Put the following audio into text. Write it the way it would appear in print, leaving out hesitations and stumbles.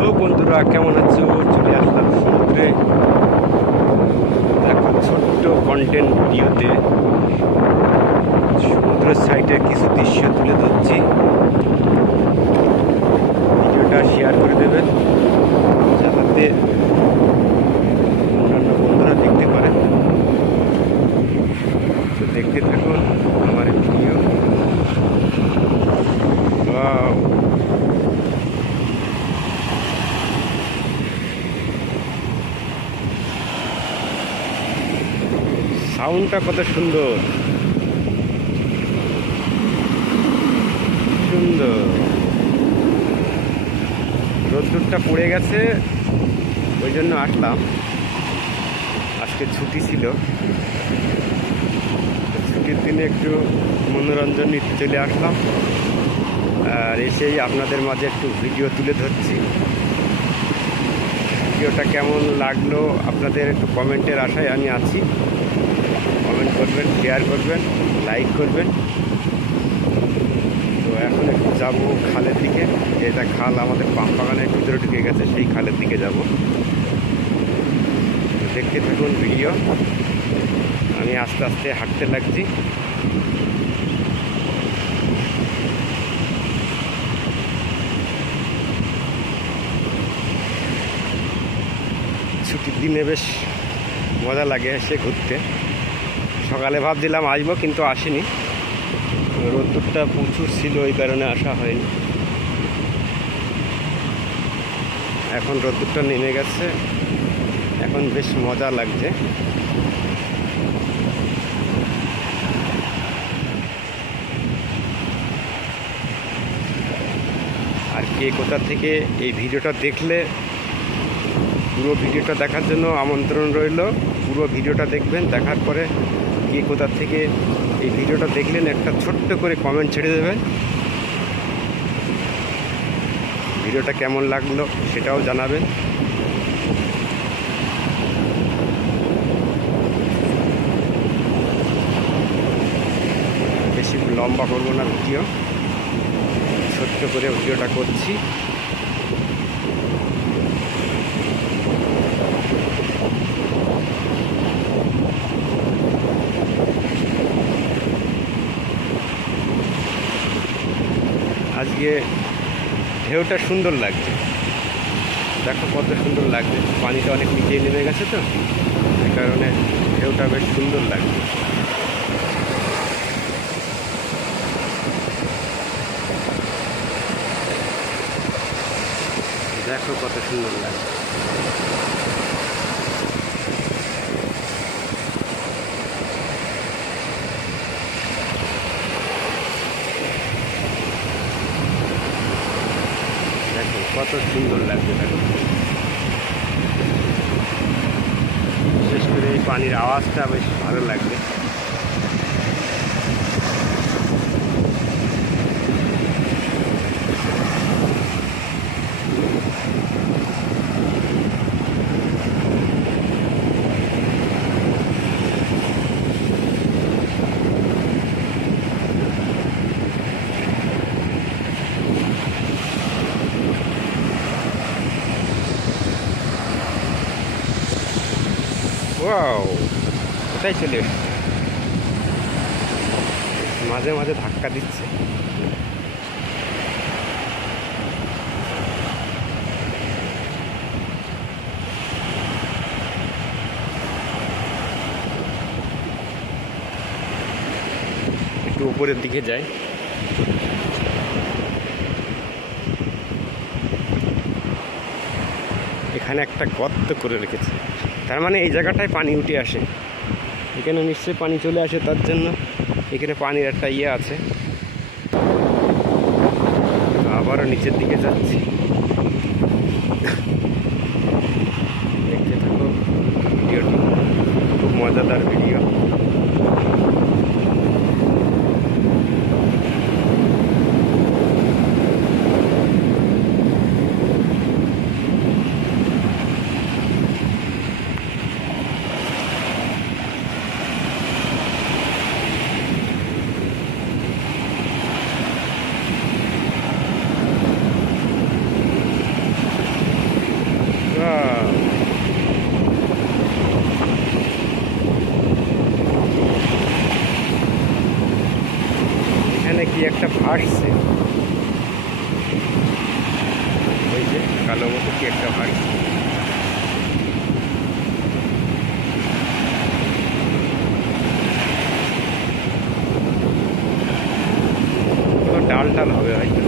Hello বন্ধুরা, কেমন আছো? চলে আসলাম সমুদ্রে। দেখো, ছোট্ট কন্টেন্ট ভিডিওতে সমুদ্রের সাইডের কিছু দৃশ্য তুলে ধরছি। ভিডিওটা শেয়ার করে দেবেন যাতে অন্যান্য বন্ধুরা দেখতে পারে। তো দেখতে থাকুন আমার ভিডিও। ওয়াও, সাউন্ডটা কত সুন্দর সুন্দর। রোদ্দুরটা পড়ে গেছে, ওই জন্য আসলাম। আজকে ছুটি ছিল, ছুটির দিনে একটু মনোরঞ্জন নিতে চলে আসলাম। আর এসেই আপনাদের মাঝে একটু ভিডিও তুলে ধরছি। ভিডিওটা কেমন লাগলো আপনাদের একটু কমেন্টের আশায় আমি আছি। কমেন্ট করবেন, শেয়ার করবেন, লাইক করবেন। তো এখন একটু যাবো খালের দিকে। এটা খাল আমাদের পাম বাগানের ভিতরে ঢুকে গেছে, সেই খালের দিকে যাব। দেখতে থাকুন ভিডিও। আমি আস্তে আস্তে হাঁটতে লাগছি। ছুটির দিনে বেশ মজা লাগে এসে ঘুরতে। সকালে ভাবছিলাম আসবো, কিন্তু আসিনি। রোদ্দুরটা প্রচুর ছিল, ওই কারণে আসা হয়নি। এখন রোদ্দুরটা নেমে গেছে, এখন বেশ মজা লাগছে। আর কে কোথা থেকে এই ভিডিওটা দেখলে, পুরো ভিডিওটা দেখার জন্য আমন্ত্রণ রইল। পুরো ভিডিওটা দেখবেন, দেখার পরে কে কোথা থেকে এই ভিডিওটা দেখলেন একটা ছোট্ট করে কমেন্ট ছেড়ে দেবেন। ভিডিওটা কেমন লাগলো সেটাও জানাবেন। বেশি লম্বা করবো না ভিডিও, ছোট্ট করে ভিডিওটা করছি। আজকে ঢেউটা সুন্দর লাগছে, দেখো কত সুন্দর লাগছে। পানিটা অনেক নিচে নেমে গেছে, তো এই কারণে ঢেউটা বেশ সুন্দর লাগছে। দেখো কত সুন্দর লাগছে। দেখো কত সুন্দর লাগছে। দেখো, বিশেষ করে এই পানির আওয়াজটা বেশ ভালো লাগবে। ওয়াও, কোথায় চলে এসছে, মাঝে মাঝে ধাক্কা দিচ্ছে। একটু উপরের দিকে যাই। এখানে একটা গর্ত করে রেখেছে, তার মানে এই জায়গাটায় পানি উঠে আসে। এখানে নিশ্চয়ই পানি চলে আসে, তার জন্য এখানে পানির একটা ইয়ে আছে। আবারও নিচের দিকে যাচ্ছি। দেখতে থাকো ভিডিওটি, খুব মজাদার ভিডিও। এখানে কি একটা ভাসছে, ওই যে কালো মতো কি একটা ভাসছে। ডাল টাল হবে হয়তো।